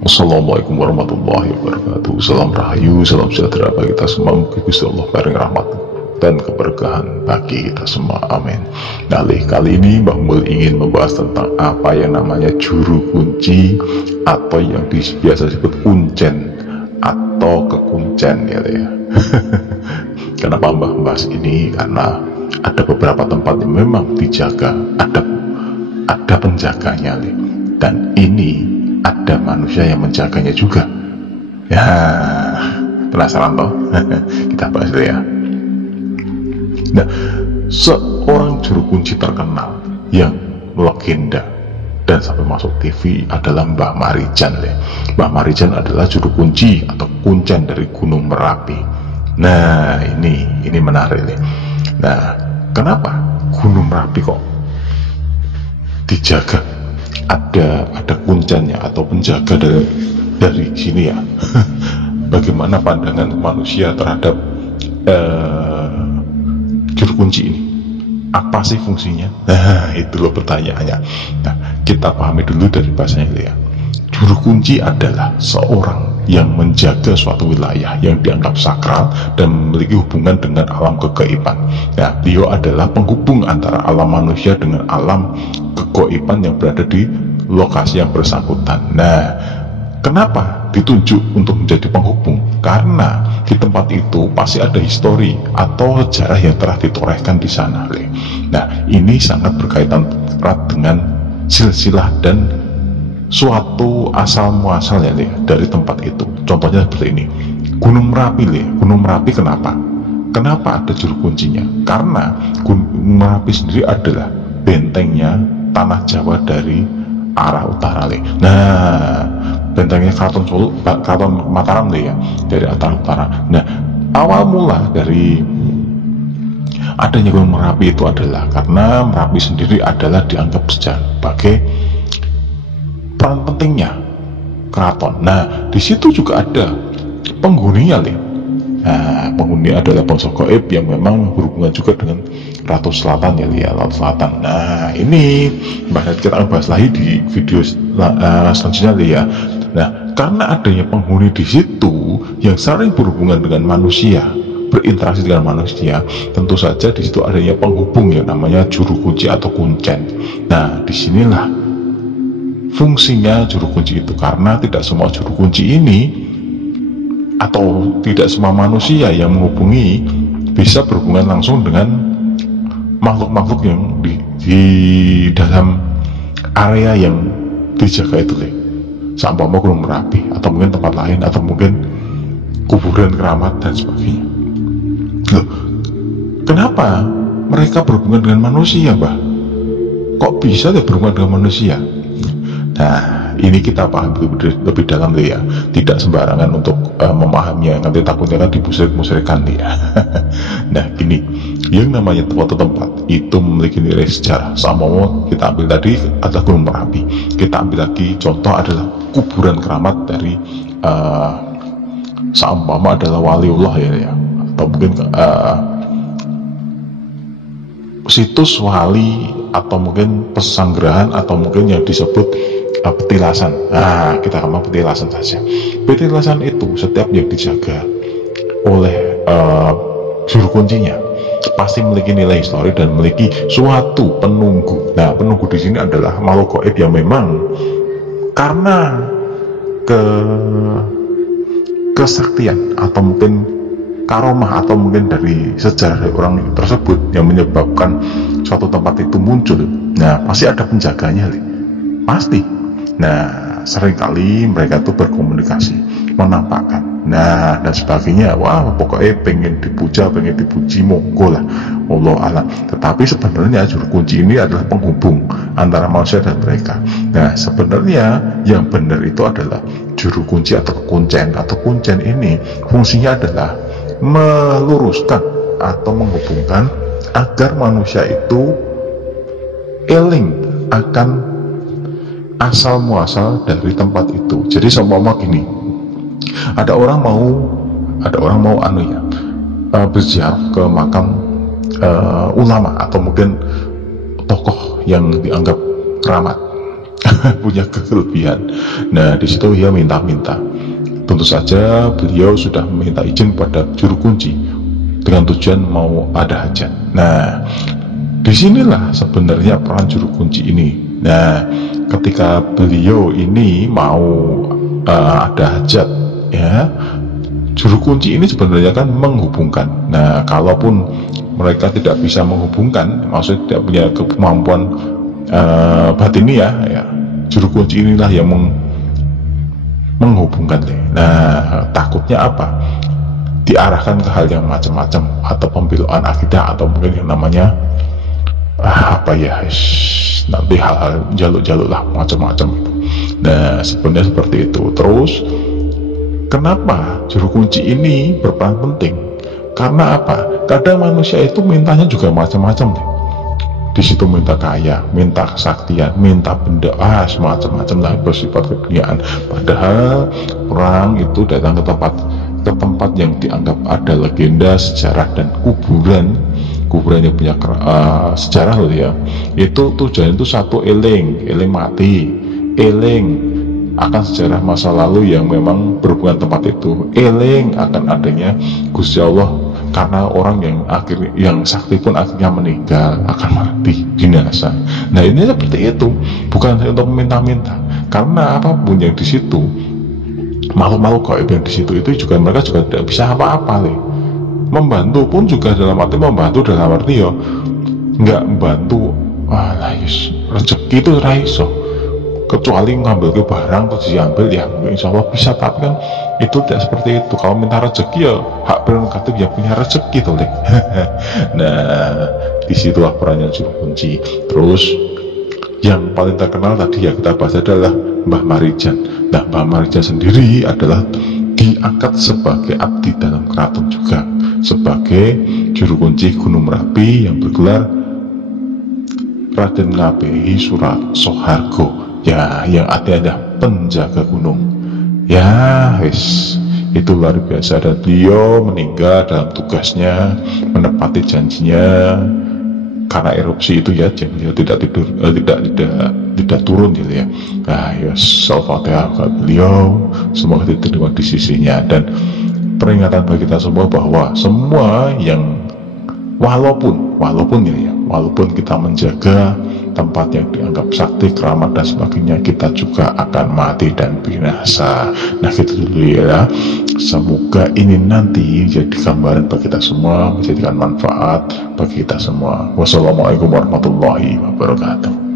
Assalamualaikum warahmatullahi wabarakatuh. Salam rahayu, salam sejahtera bagi kita semua. Mugi Gusti Allah paring rahmat dan keberkahan bagi kita semua, amin. Nah, kali ini Mbah Mul ingin membahas tentang apa yang namanya juru kunci atau yang biasa disebut kuncen atau kekuncen ya. Kenapa Mbah membahas ini? Karena ada beberapa tempat yang memang dijaga, ada penjaganya, dan ini ada manusia yang menjaganya juga. Ya, penasaran toh? Kita bahas dulu ya. Nah, seorang juru kunci terkenal yang legenda dan sampai masuk TV adalah Mbah Marijan. Mbah Marijan adalah juru kunci atau kuncen dari Gunung Merapi. Nah, ini menarik nih. Nah, kenapa Gunung Merapi kok dijaga? Ada kuncennya atau penjaga dari sini ya. Bagaimana pandangan manusia terhadap juru kunci ini? Apa sih fungsinya? Nah, itu loh pertanyaannya. Nah, kita pahami dulu dari bahasanya ya. Juru kunci adalah seorang yang menjaga suatu wilayah yang dianggap sakral dan memiliki hubungan dengan alam kegaiban. Nah, beliau adalah penghubung antara alam manusia dengan alam kegaiban yang berada di lokasi yang bersangkutan. Nah, kenapa ditunjuk untuk menjadi penghubung? Karena di tempat itu pasti ada histori atau sejarah yang telah ditorehkan di sana. Nah, ini sangat berkaitan erat dengan silsilah dan suatu asal muasal ya dari tempat itu. Contohnya seperti ini, Gunung Merapi. Gunung Merapi kenapa ada juru kuncinya? Karena Gunung Merapi sendiri adalah bentengnya tanah Jawa dari arah utara. Nah, bentengnya Keraton Mataram ya, dari arah utara. Nah, awal mula dari adanya Gunung Merapi itu adalah karena Merapi sendiri adalah dianggap sebagai peran pentingnya keraton. Nah, di situ juga ada penghuninya. Nah, penghuni adalah bangsa gaib yang memang berhubungan juga dengan Ratu Selatan ya, Laut Selatan. Nah, ini kita akan bahas lagi di video selanjutnya ya. Nah, karena adanya penghuni di situ yang sering berhubungan dengan manusia, berinteraksi dengan manusia, tentu saja di situ adanya penghubung yang namanya juru kunci atau kuncen. Nah, disinilah fungsinya juru kunci itu, karena tidak semua juru kunci ini atau tidak semua manusia yang menghubungi bisa berhubungan langsung dengan makhluk-makhluk yang di dalam area yang dijaga itu, sampai Gunung Merapi atau mungkin tempat lain atau mungkin kuburan keramat dan sebagainya. Loh, kenapa mereka berhubungan dengan manusia, Mbah? Kok bisa berhubungan dengan manusia? Nah, ini kita paham lebih dalam ya. Tidak sembarangan untuk memahaminya, nanti takutnya kan dimusyrik-musyrikan ya. Nah, gini, yang namanya suatu tempat itu memiliki nilai sejarah. Sama kita ambil tadi adalah Gunung Merapi. Kita ambil lagi contoh adalah kuburan keramat dari seumpama adalah waliullah ya, atau mungkin situs wali, atau mungkin pesanggerahan, atau mungkin yang disebut petilasan. Nah, kita akan petilasan saja. Petilasan itu setiap yang dijaga oleh juru kuncinya pasti memiliki nilai histori dan memiliki suatu penunggu. Nah, penunggu di sini adalah makhluk gaib yang memang karena kesaktian atau mungkin karomah atau mungkin dari sejarah dari orang tersebut yang menyebabkan suatu tempat itu muncul. Nah, pasti ada penjaganya, pasti. Nah, seringkali mereka tuh berkomunikasi, menampakkan, nah dan sebagainya. Wah, pokoknya pengen dipuja, pengen dipuji, monggo lah, Allah alam. Tetapi sebenarnya juru kunci ini adalah penghubung antara manusia dan mereka. Nah, sebenarnya yang benar itu adalah juru kunci atau kuncen ini fungsinya adalah meluruskan atau menghubungkan agar manusia itu eling akan asal muasal dari tempat itu. Jadi seumpama gini, ada orang mau berziarah ke makam ulama atau mungkin tokoh yang dianggap keramat. punya kelebihan. Nah, di situ ia minta-minta. Tentu saja beliau sudah meminta izin pada juru kunci dengan tujuan mau ada hajat. Nah, disinilah sebenarnya peran juru kunci ini. Nah, ketika beliau ini mau ada hajat, ya, juru kunci ini sebenarnya kan menghubungkan. Nah, kalaupun mereka tidak bisa menghubungkan, maksudnya tidak punya kemampuan batiniah, ya, juru kunci inilah yang menghubungkan. Nah, takutnya apa? Diarahkan ke hal yang macam-macam, atau pembeloan akidah, atau mungkin yang namanya nanti hal-hal jaluk-jaluk lah, macam-macam itu. Nah, sebenarnya seperti itu. Terus kenapa juru kunci ini berperan penting? Karena apa? Kadang manusia itu mintanya juga macam-macam deh. Di situ minta kaya, minta kesaktian, minta benda, semacam-macam lah, bersifat keduniaan. Padahal orang itu datang ke tempat yang dianggap ada legenda, sejarah, dan kuburan yang punya sejarah loh ya. Itu tujuan itu satu, eling mati, eling akan sejarah masa lalu yang memang berhubungan tempat itu, eling akan adanya Gusti Allah, karena orang yang sakti pun akhirnya meninggal, akan mati, binasa. Nah, ini seperti itu, bukan untuk meminta-minta, karena apapun yang di situ, makhluk-makhluk gaib yang di situ itu juga mereka juga tidak bisa apa-apa nih. Membantu pun juga dalam arti ya nggak membantu, rezeki itu raiso, kecuali ngambil ke barang terus diambil, ya insya Allah bisa, tapi kan itu tidak seperti itu. Kalau minta rezeki ya hak prerogatif yang punya rezeki tuh. Nah, disitulah perannya juru kunci. Terus yang paling terkenal tadi ya kita bahas adalah Mbah Marijan. Nah, Mbah Marijan sendiri adalah diangkat sebagai abdi dalam keraton juga, sebagai juru kunci Gunung Merapi yang bergelar Raden Ngabehi Surat Sohargo, ya, yang artinya adalah penjaga gunung. Ya, itu luar biasa. Dan beliau meninggal dalam tugasnya, menepati janjinya. Karena erupsi itu ya, beliau tidak tidur, tidak turun gitu ya. Nah, ya, Al-Fatihah buat beliau, semoga diterima di sisinya. Dan peringatan bagi kita semua bahwa semua yang walaupun kita menjaga tempat yang dianggap sakti, keramat, dan sebagainya, kita juga akan mati dan binasa. Nah, gitu dulu ya. Semoga ini nanti jadi gambaran bagi kita semua, menjadikan manfaat bagi kita semua. Wassalamualaikum warahmatullahi wabarakatuh.